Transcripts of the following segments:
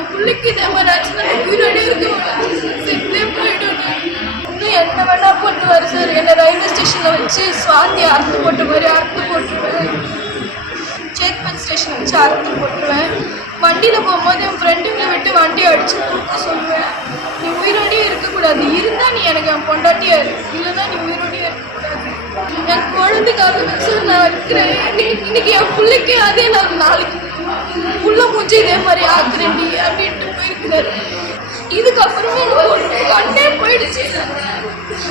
என் பிள்ளைக்கு இதே மாதிரி ஆச்சுன்னா உயிரோடு இருக்க செத்தே போயிடும். இன்னும் என்ன வேணா பண்ணுவார் சார். என்னை ரயில்வே ஸ்டேஷனில் வச்சு சுவாதி அறுத்து போட்ட மாதிரி அறுத்து போட்டுருவேன். சேத்பட் ஸ்டேஷன் வச்சு அறுத்து போட்டுருவேன். வண்டியில் போகும்போது என் ஃப்ரெண்டுங்களை விட்டு வண்டியை அடித்து தூக்க சொல்லுவேன். நீ உயிரோடே இருக்கக்கூடாது, இருந்தால் நீ எனக்கு என் பொண்டாட்டியா இருக்கு, இல்லைன்னா நீ உயிரோடே இருக்கக்கூடாது. என் குழந்தைக்காக சார் நான் இருக்கிறேன். இன்னைக்கு என் பிள்ளைக்கு அதே நான் நாளைக்கு புள்ள மூச்சு இதே மாதிரி ஆக்குறேன்டி அப்படின்ட்டு போயிருக்கிறாரு. இதுக்கப்புறமே எனக்கு கண்ணே போயிடுச்சு.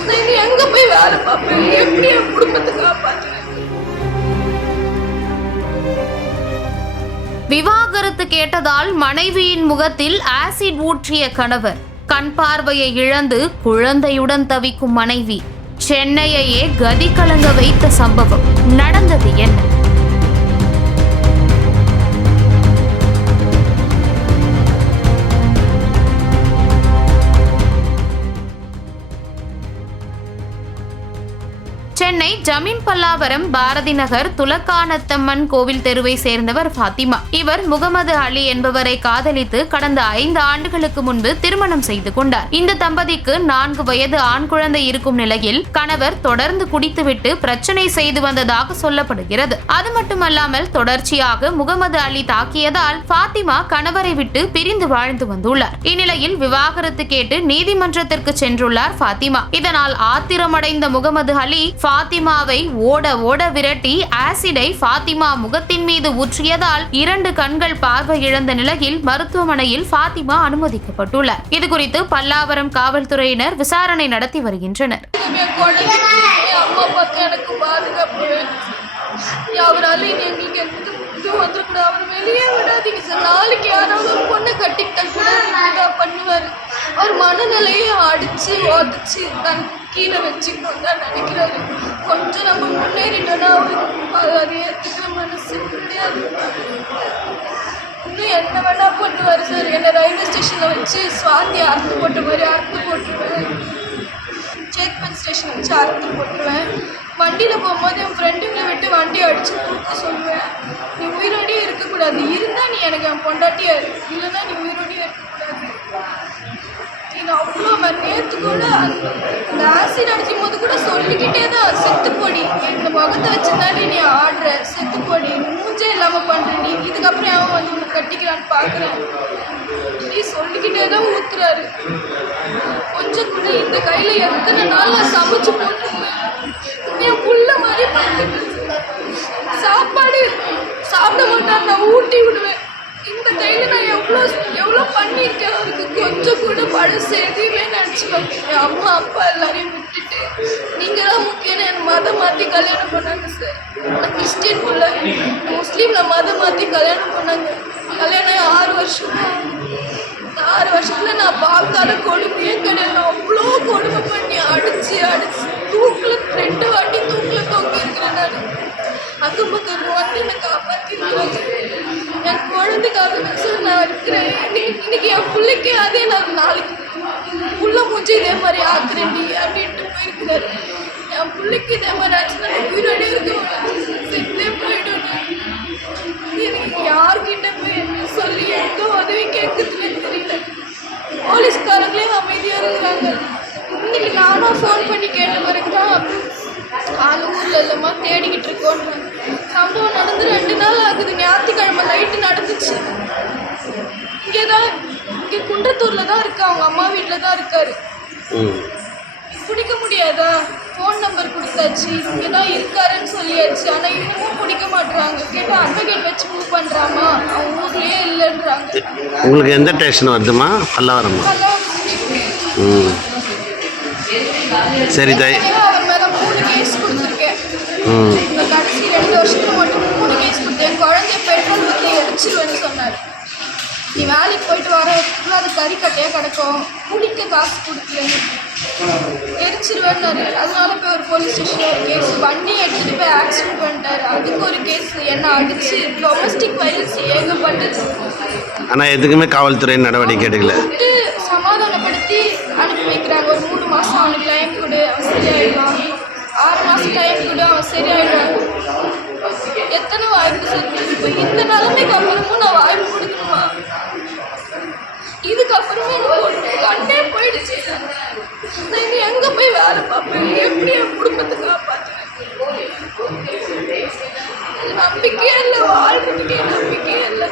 நான் எங்கே போய் வேலை பார்ப்பேன், எப்படி என் குடும்பத்தை காப்பாற்றுவேன்? விவாகரத்து கேட்டதால் மனைவியின் முகத்தில் ஆசிட் ஊற்றிய கணவர், கண் பார்வையை இழந்து குழந்தையுடன் தவிக்கும் மனைவி, சென்னையையே கதி கலங்க வைத்த சம்பவம். நடந்தது என்ன? சென்னை ஜமீன் பல்லாவரம் பாரதி நகர் துலக்கானத்தம்மன் கோவில் தெருவை சேர்ந்தவர் ஃபாத்திமா. இவர் முகமது அலி என்பவரை காதலித்து கடந்த 5 ஆண்டுகளுக்கு முன்பு திருமணம் செய்து கொண்டார். இந்த தம்பதிக்கு 4 வயது ஆண் குழந்தை இருக்கும் நிலையில் கணவர் தொடர்ந்து குடித்துவிட்டு பிரச்சனை செய்து வந்ததாக சொல்லப்படுகிறது. அது மட்டுமல்லாமல் தொடர்ச்சியாக முகமது அலி தாக்கியதால் ஃபாத்திமா கணவரை விட்டு பிரிந்து வாழ்ந்து வந்துள்ளார். இந்நிலையில் விவாகரத்து கேட்டு நீதிமன்றத்திற்கு சென்றுள்ளார் ஃபாத்திமா. இதனால் ஆத்திரமடைந்த முகமது அலி ஃபாத்திமாவை ஓட ஓட விரட்டி ஆசிடை ஃபாத்திமா முகத்தின் மீது ஊற்றியதால் 2 கண்கள் பார்வை இழந்த நிலையில் மருத்துவமனையில் ஃபாத்திமா அனுமதிக்கப்பட்டுள்ளார். இதுகுறித்து பல்லாவரம் காவல்துறையினர் விசாரணை நடத்தி வருகின்றனர். அவரால் எங்களுக்கு எந்த இதுவும் வந்துடக்கூடாது. அவர் வெளியே விடாதீங்க சார். நாளைக்கு யாராவது ஒரு பொண்ணை கட்டிக்கிட்டா கூட பண்ணுவார். அவர் மனநிலையை அடிச்சு உதச்சி தன் கீழே வச்சுக்கணும் தான் நினைக்கிறாரு. கொஞ்சம் நம்ம முன்னேறிட்டோன்னா அவர் அதை ஏற்றுக்கிற மனசு கிடையாது. இன்னும் என்ன வேணா பண்ணுவார் சார். என்னை ரயில்வே ஸ்டேஷனில் வச்சு சுவாதி அறுத்து போட்ட மாதிரி அறுத்து போட்டுருவேன். சேத்பட் ஸ்டேஷன் வச்சு அறுத்து போட்டுருவேன். வண்டியில் போகும்போது என் ஃப்ரெண்டுங்களை விட்டு வண்டியை அடித்து தூக்க சொல்லுவேன். நீ உயிரோடே இருக்கக்கூடாது, இருந்தால் நீ எனக்கு என் பொண்டாட்டியா இருக்கு, இல்லைன்னா நீ உயிரோடே இருக்கக்கூடாது. இது அவ்வளோ நேற்று கூட அந்த ஆசிட் அடிக்கும் போது கூட சொல்லிக்கிட்டே தான், செத்து போடி, இந்த முகத்தை வச்சுருந்தாலே நீ ஆடுற, செத்து போடி, மூஞ்சே இல்லாமல் பண்ணுற நீ, இதுக்கப்புறம் அவன் வந்து உன்னை கட்டிக்கிறான்னு பார்க்குறேன் நீ சொல்லிக்கிட்டே தான் ஊத்துறாரு. கொஞ்சம் கூட இந்த கையில் எத்தனை நாள் நான் சமைச்சு போட்டுருவேன். என் புள்ள மாதிரி பார்த்துட்டு சாப்பாடு சாப்பிட மாட்டான், நான் ஊட்டி விடுவேன். இந்த கையில் நான் எவ்வளோ பண்ணியிருக்கேன் அவருக்கு. கொஞ்சம் கூட பழசு எதையுமே நினச்சிப்பேன். என் அம்மா அப்பா எல்லாரையும் விட்டுட்டு நீங்கள் தான் முக்கியம். என் மதம் மாற்றி கல்யாணம் பண்ணாங்க சார். நான் கிறிஸ்டின் புள்ள, முஸ்லீமில் மதம் மாற்றி கல்யாணம் பண்ணாங்க. கல்யாணம் 6 வருஷம் தான். 6 வருஷத்தில் நான் பார்க்காத கொடுமையே கிடையாது. அவ்வளோ கொடுமை பண்ணி அடிச்சு தூக்கில் 2 வாட்டி தூக்கில் தொங்கி இருக்கிறேன். நான் அக்கம் பக்கம் வந்து என்னை காப்பாற்றிருக்கிறாங்க. என் குழந்தைக்காக சார் நான் இருக்கிறேன். இன்னைக்கு என் பிள்ளைக்கு அதே நான் நாளைக்கு புள்ள மூச்சு இதே மாதிரி ஆக்குறேன்டி அப்படின்ட்டு போயிருக்கிறாரு. என் பிள்ளைக்கு இதே மாதிரி ஆச்சுன்னா உயிரோடே இருக்க செத்தே போயிடும். எனக்கு யார்கிட்ட போய் என்ன சொல்லி எந்த உதவி கேட்குறதுன்னு தெரியல. போலீஸ்காரங்களே அமைதியாக இருக்கிறாங்க. இன்னைக்கு நானும் ஃபோன் பண்ணி கேட்ட பிறகு தான் ஆள் ஊரில் இல்லைம்மா தேடிக்கிட்டு இருக்கோன்னு. சம்பவம் நடந்து 2 நாள் ஆகுது. ஞாயிற்றுக்கிழமை நைட்டு நடந்துச்சு. இங்கே குன்றத்தூரில் தான் இருக்கு. அவங்க அம்மா வீட்டில் தான் இருக்காரு. பிடிக்க முடியாதா? ஃபோன் நம்பர் கொடுத்தாச்சு, இங்கே தான் இருக்காருன்னு சொல்லியாச்சு. ஆனால் இன்னமும் பிடிக்க மாட்டுறாங்க. கேட்டால் அட்வொகேட் வச்சு மூவ் பண்ணுறாமா, அவங்க ஊர்லேயே இல்லைன்றாங்க. உங்களுக்கு எந்த ஸ்டேஷன் வருதுமா? பல்லாவரமா? சரி தாய். அவர் மேலே 3 கேஸ் கொடுத்துருக்கேன். இப்போ கடைசி 2 வருஷத்துக்கு மட்டும் 3 கேஸ் கொடுத்தேன். என் குழந்தைய பெட்ரோல் ஊற்றி எரிச்சிருவேன்னு சொன்னார். நீ வேலைக்கு போயிட்டு வர அது கறி கட்டையாக கிடக்கும், குடிக்க காசு கொடுக்கலன்னு எரிச்சிருவேன்னாரு. அதனால போய் ஒரு போலீஸ் ஸ்டேஷனில் ஒரு கேஸ், வண்டி எடுத்துகிட்டு போய் ஆக்சிடென்ட் பண்ணிட்டாரு, அதுக்கு ஒரு கேஸ், என்ன அடிச்சு டொமஸ்டிக் வைலன்ஸ் ஏகப்பட்டது. ஆனால் எதுக்குமே காவல்துறை நடவடிக்கை எடுக்கல. சமாதானப்படுத்தி அனுப்பி வைக்கிறாங்க. ஒரு 3 மாதம் அவனுக்கு டைம் கொடு, அவன் சரியாயிடுவான். 6 மாதம் டைம் கொடு, அவன் சரியாயிடுவான். எத்தனை வாய்ப்பு சார்? இப்போ இந்த நிலைமைக்கு அப்புறமும் நான் வாய்ப்பு கொடுக்கணுமா? இதுக்கப்புறமே எனக்கு ஒரு கண்ணே போயிடுச்சு. நான் இனி எங்கே போய் வேலை பார்ப்பேன், எப்படி என் குடும்பத்தை காப்பாற்றுவேன்? நம்பிக்கையே இல்லை, வாழ்றதுக்கே நம்பிக்கையே இல்லை.